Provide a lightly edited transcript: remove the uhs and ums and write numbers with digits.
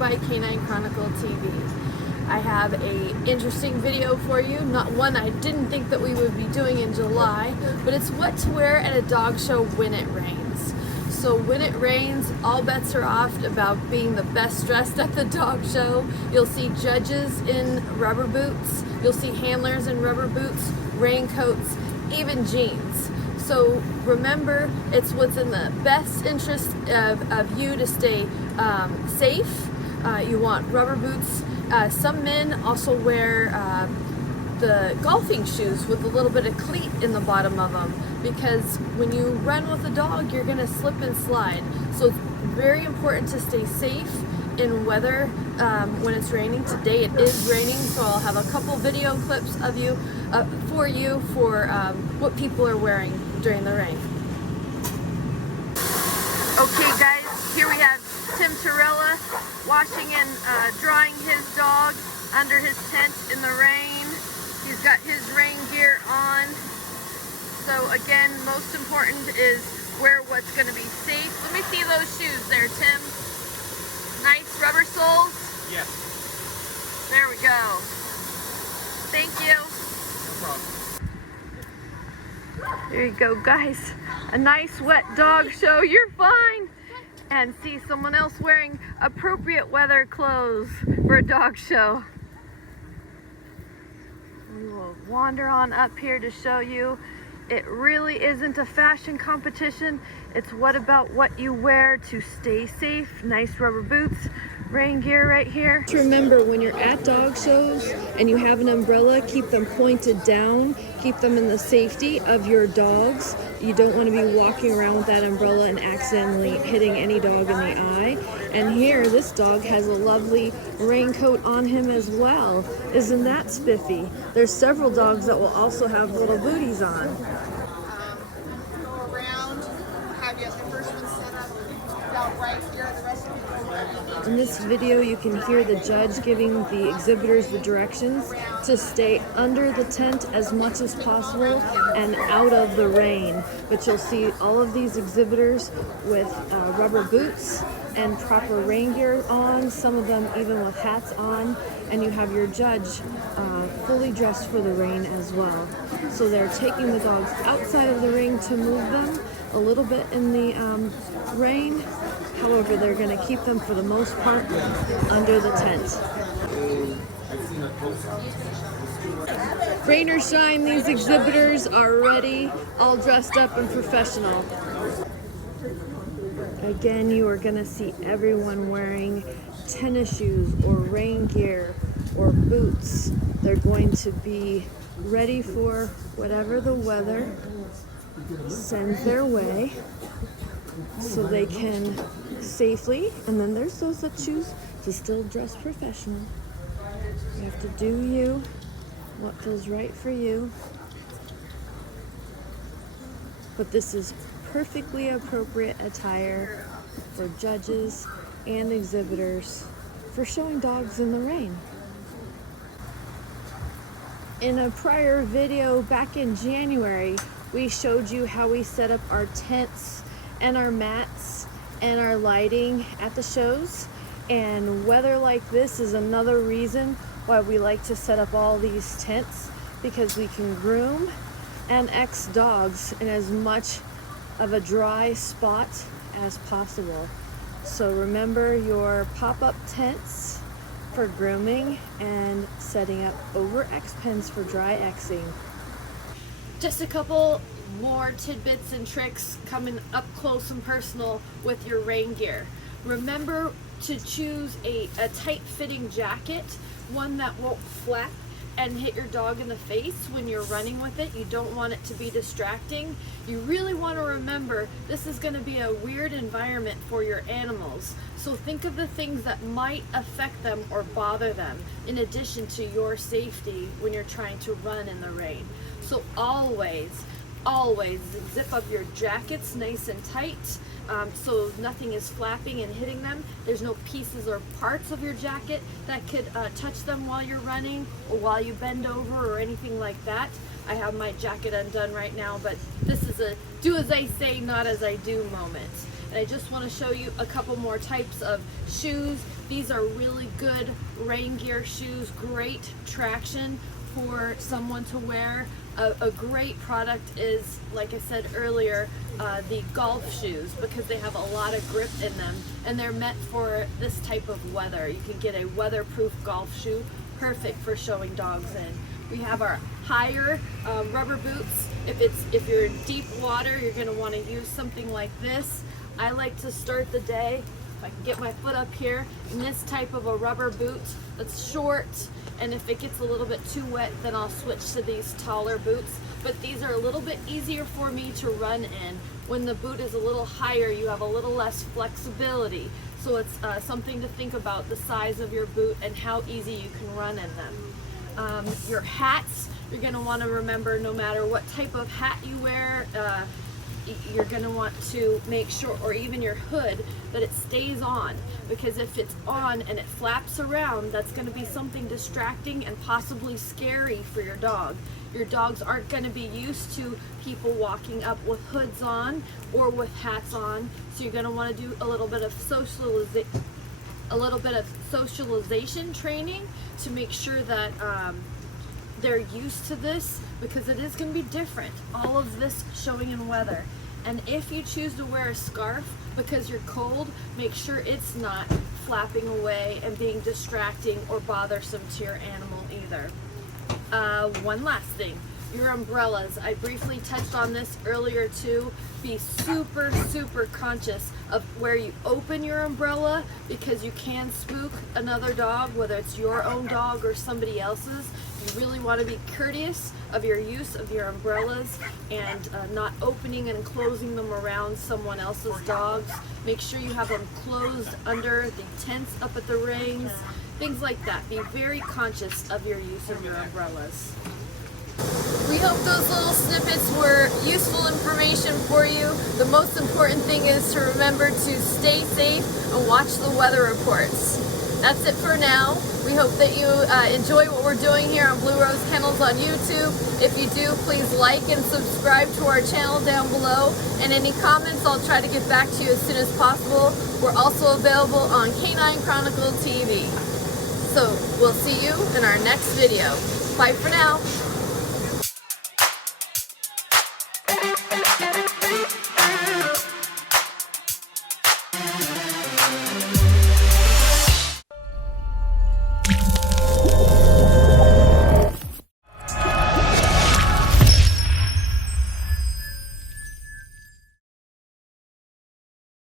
by Canine Chronicle TV. I have a interesting video for you, not one I didn't think that we would be doing in July, but it's what to wear at a dog show when it rains. So when it rains, all bets are off about being the best dressed at the dog show. You'll see judges in rubber boots, you'll see handlers in rubber boots, raincoats, even jeans. So remember, it's what's in the best interest of you to stay safe. You want rubber boots. Some men also wear the golfing shoes with a little bit of cleat in the bottom of them, because when you run with a dog, you're going to slip and slide. So it's very important to stay safe in weather when it's raining. Today it is raining, so I'll have a couple video clips of you for what people are wearing during the rain. Okay guys, here we have Tim Torella washing and drying his dog under his tent in the rain. He's got his rain gear on. So again, most important is wear what's going to be safe. Let me see those shoes there, Tim. Nice rubber soles? Yes. There we go. Thank you. No problem. There you go, guys. A nice wet dog show. You're fine. And see someone else wearing appropriate weather clothes for a dog show. We will wander on up here to show you it really isn't a fashion competition. It's what you wear to stay safe. Nice rubber boots, rain gear right here. Just remember, when you're at dog shows and you have an umbrella, keep them pointed down. Keep them in the safety of your dogs. You don't want to be walking around with that umbrella and accidentally hitting any dog in the eye. And here, this dog has a lovely raincoat on him as well. Isn't that spiffy? There's several dogs that will also have little booties on. Go around, have you have the first one set up about right here, the rest of you go wherever you need to. In this video, you can hear the judge giving the exhibitors the directions to stay under the tent as much as possible and out of the rain. But you'll see all of these exhibitors with rubber boots and proper rain gear on, some of them even with hats on, and you have your judge fully dressed for the rain as well. So they're taking the dogs outside of the ring to move them a little bit in the rain. However, they're going to keep them for the most part under the tent. Rain or shine, these exhibitors are ready, all dressed up and professional. Again, you are going to see everyone wearing tennis shoes or rain gear or boots. They're going to be ready for whatever the weather sends their way, so they can safely, and then there's those that choose to still dress professional. You have to do you, what feels right for you. But this is perfectly appropriate attire for judges and exhibitors for showing dogs in the rain. In a prior video back in January, we showed you how we set up our tents and our mats and our lighting at the shows. And weather like this is another reason why we like to set up all these tents, because we can groom and X dogs in as much of a dry spot as possible. So remember your pop-up tents for grooming and setting up over X pens for dry Xing. Just a couple more tidbits and tricks coming up close and personal with your rain gear. Remember to choose a tight-fitting jacket, one that won't flap and hit your dog in the face when you're running with it. You don't want it to be distracting. You really want to remember this is going to be a weird environment for your animals. So think of the things that might affect them or bother them, in addition to your safety when you're trying to run in the rain. So always zip up your jackets nice and tight, so nothing is flapping and hitting them. There's no pieces or parts of your jacket that could touch them while you're running or while you bend over or anything like that. I have my jacket undone right now, but this is a do as I say, not as I do moment. And I just want to show you a couple more types of shoes These are really good rain gear shoes, great traction for someone to wear. A great product is, like I said earlier, the golf shoes, because they have a lot of grip in them and they're meant for this type of weather. You can get a weatherproof golf shoe, perfect for showing dogs in. We have our higher rubber boots. If you're in deep water, you're going to want to use something like this. I like to start the day, if I can get my foot up here, in this type of a rubber boot that's short, and if it gets a little bit too wet, then I'll switch to these taller boots. But these are a little bit easier for me to run in. When the boot is a little higher, you have a little less flexibility. So it's something to think about, the size of your boot and how easy you can run in them. Your hats, you're going to want to remember, no matter what type of hat you wear, you're going to want to make sure, or even your hood, that it stays on, because if it's on and it flaps around, that's going to be something distracting and possibly scary for your dog. Your dogs aren't going to be used to people walking up with hoods on or with hats on, so you're going to want to do a little bit of socialization training to make sure that they're used to this, because it is going to be different, all of this showing in weather. And if you choose to wear a scarf because you're cold, make sure it's not flapping away and being distracting or bothersome to your animal either. One last thing, your umbrellas. I briefly touched on this earlier too. Be super conscious of where you open your umbrella, because you can spook another dog, whether it's your own dog or somebody else's. You really want to be courteous of your use of your umbrellas and not opening and closing them around someone else's dogs. Make sure you have them closed under the tents up at the rings, things like that. Be very conscious of your use of your umbrellas. We hope those little snippets were useful information for you. The most important thing is to remember to stay safe and watch the weather reports. That's it for now. We hope that you enjoy what we're doing here on Blue Rose Kennels on YouTube. If you do, please like and subscribe to our channel down below. And any comments, I'll try to get back to you as soon as possible. We're also available on Canine Chronicle TV. So we'll see you in our next video. Bye for now.